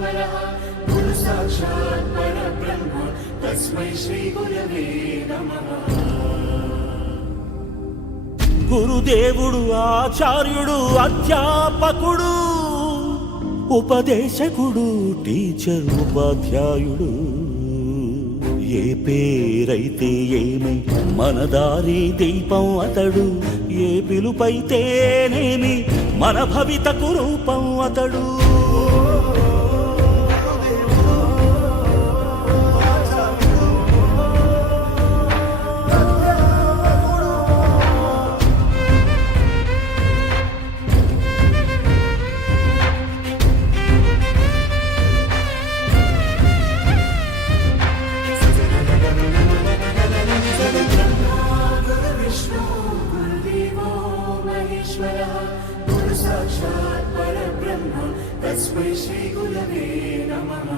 महेश्वरः गुरु साक्षात् परब्रह्म तस्मै श्री गुरवे नमः। గురుదేవుడు ఆచార్యుడు అధ్యాపకుడు ఉపదేశకుడు టీచర్ ఉపాధ్యాయుడు ఏ పేరైతే ఏమై మన దారి దీపం అతడు ఏ పిలుపైతేనేమి మన భవితకు రూపం అతడు गुरु साक्षात् परब्रह्म तस्मै श्री गुरवे नमः।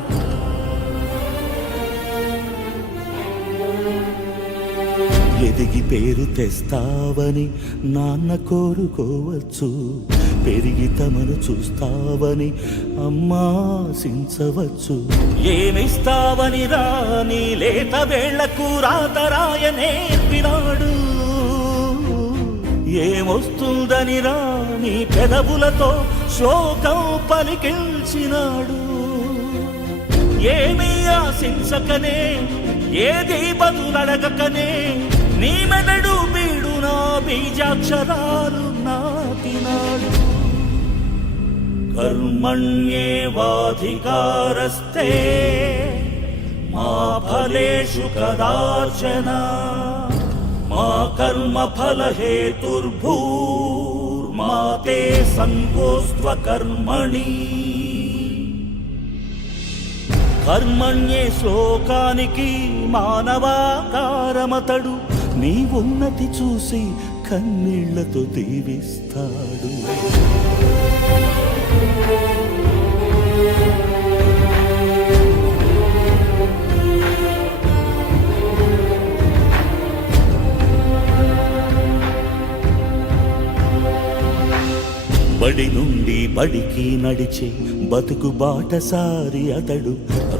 ఎదిగి పేరు తెస్తావని నాన్న కోరుకోవచ్చు పెరిగి తమను చూస్తావని అమ్మా ఆశించవచ్చు ఏమిస్తావని రాని లేత వేళ్లకు రాతరాయ నేర్పినాడు ఏమొస్తుందని రాని పెదవులతో శ్లోకం పలికించినాడు ఏమీ ఆశించకనే ఏది బదులడగకనే నీ మెదడు బీడు నా బీజాక్షరాలు నాటినాడు కర్మణ్యేవాధికారస్తే మా ఫలేషు కదాచన మా కర్మ ఫల హేతుర్భూర్మా తే సంగోస్త్వ కర్మణి కర్మణ్యే శ్లోకానికి మానవాకారమతడు నీ ఉన్నతి చూసి కన్నీళ్లతో దీవిస్తాడు బడి నుండి బడికి నడిచే బతుకు బాటసారి అతడు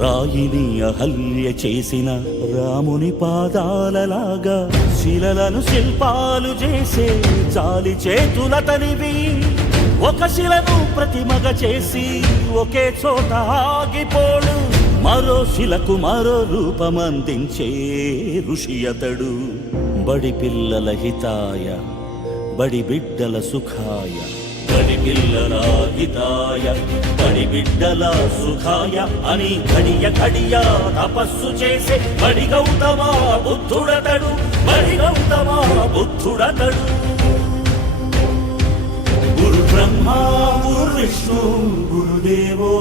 రాయిని అహల్య చేసిన రాముని పాదాలలాగా శిలలను శిల్పాలు చేసే జాలి చేతులతనివి ఒక శిలను ప్రతిమగ చేసి ఒకే చోట ఆగిపోడు మరో శిలకు మరో రూపమందించే ఋషి అతడు బడి పిల్లల హితాయ బడి బిడ్డల సుఖాయ బడి పిల్లల హితాయ బడి బిడ్డల సుఖాయ అని ఘడియ ఘడియ తపస్సు చేసే బడి గౌతమ బుద్ధుడతడు బడి గౌతమ బుద్ధుడతడు గురు బ్రహ్మ గురు విష్ణు గురుదేవో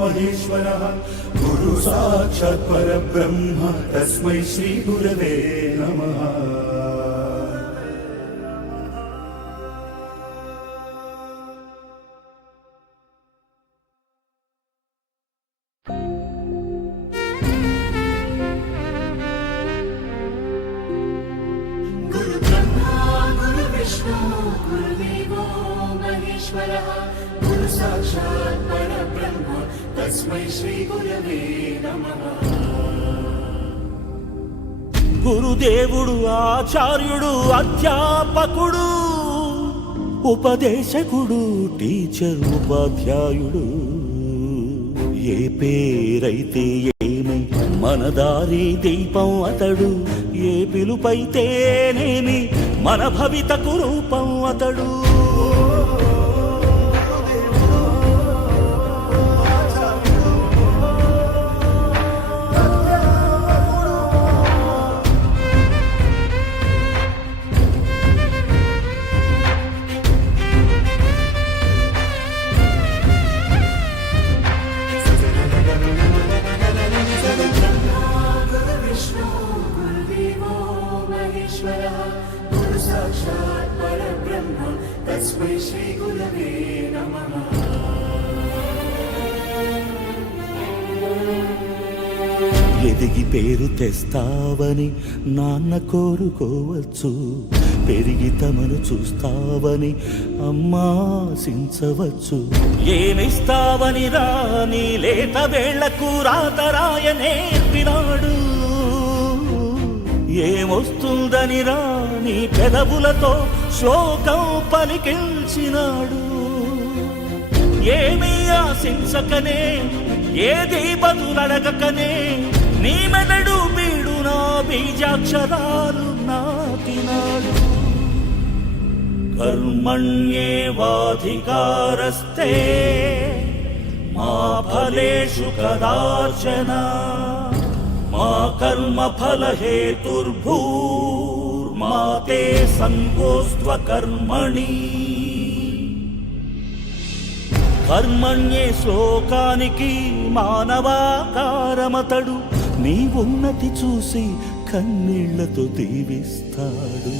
మహేశ్వరః గురు సాక్షాత్ పరబ్రహ్మ తస్మై శ్రీ గురవే నమః। गुरु ब्रह्मा गुरु विष्णु गुरुदेवो महेश्वरः गुरु साक्षात् परब्रह्म तस्मै श्री गुरवे नमः। గురుదేవుడు ఆచార్యుడు అధ్యాపకుడు ఉపదేశకుడు టీచర్ ఉపాధ్యాయుడు ఏ పేరైతే ఏమై మన దారి దీపం అతడు ఏ పిలుపైతేనేమి మన భవితకు రూపం అతడు गुरु साक्षात् परब्रह्म तस्मै श्री गुरवे नमः। ఎదిగి పేరు తెస్తావని నాన్న కోరుకోవచ్చు, పెరిగి తమను చూస్తావని అమ్మా ఆశించవచ్చు. ఏమిస్తావని రాని లేత వేళ్లకు రాతరాయ నేర్పినాడు, ఏమొస్తుందని రాని పెదవులతో శ్లోకం పలికించినాడు. ఏమీ ఆశించకనే ఏది బదులడగకనే నీ మెదడు బీడు నా బీజాక్షరాలు నాటినాడు. కర్మణ్యేవాధికారస్తే మా ఫలేషు కదాచన మా కర్మ ఫల హేతుర్భూర్మా తే సంగోస్త్వ కర్మణి. కర్మణ్యే శ్లోకానికి మానవాకారమతడు, నీ ఉన్నతి చూసి కన్నీళ్లతో దీవిస్తాడు.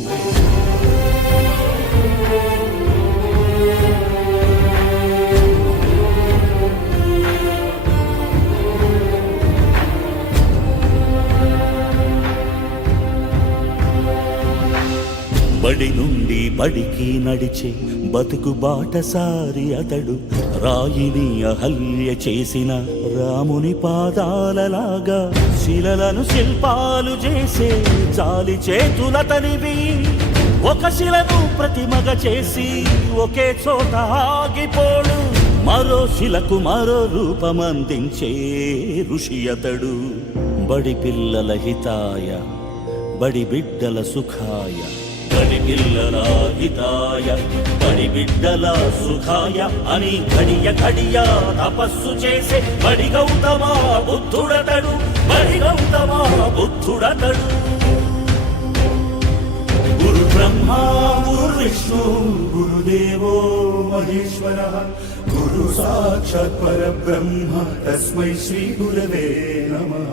బడి నుండి బడికి నడిచే బతుకు బాటసారి అతడు, రాయిని అహల్య చేసిన రాముని పాదాలలాగా శిలలను శిల్పాలు చేసే జాలి చేతులతనివి. ఒక శిలను ప్రతిమగా చేసి ఒకే చోట ఆగిపోడు, మరో శిలకు మరో రూపమందించే ఋషి అతడు. బడి పిల్లల హితాయ బడి బిడ్డల సుఖాయ, బడి పిల్లల హితాయ బడి బిడ్డల సుఖాయ అని ఘడియ ఘడియ తపస్సు చేసే బడి గౌతమ బుద్ధుడతడు, బడి గౌతమ బుద్ధుడతడు. గురు బ్రహ్మ గురు విష్ణు గురుదేవో మహేశ్వరః, గురు సాక్షాత్ పరబ్రహ్మ తస్మై శ్రీ గురవే నమః.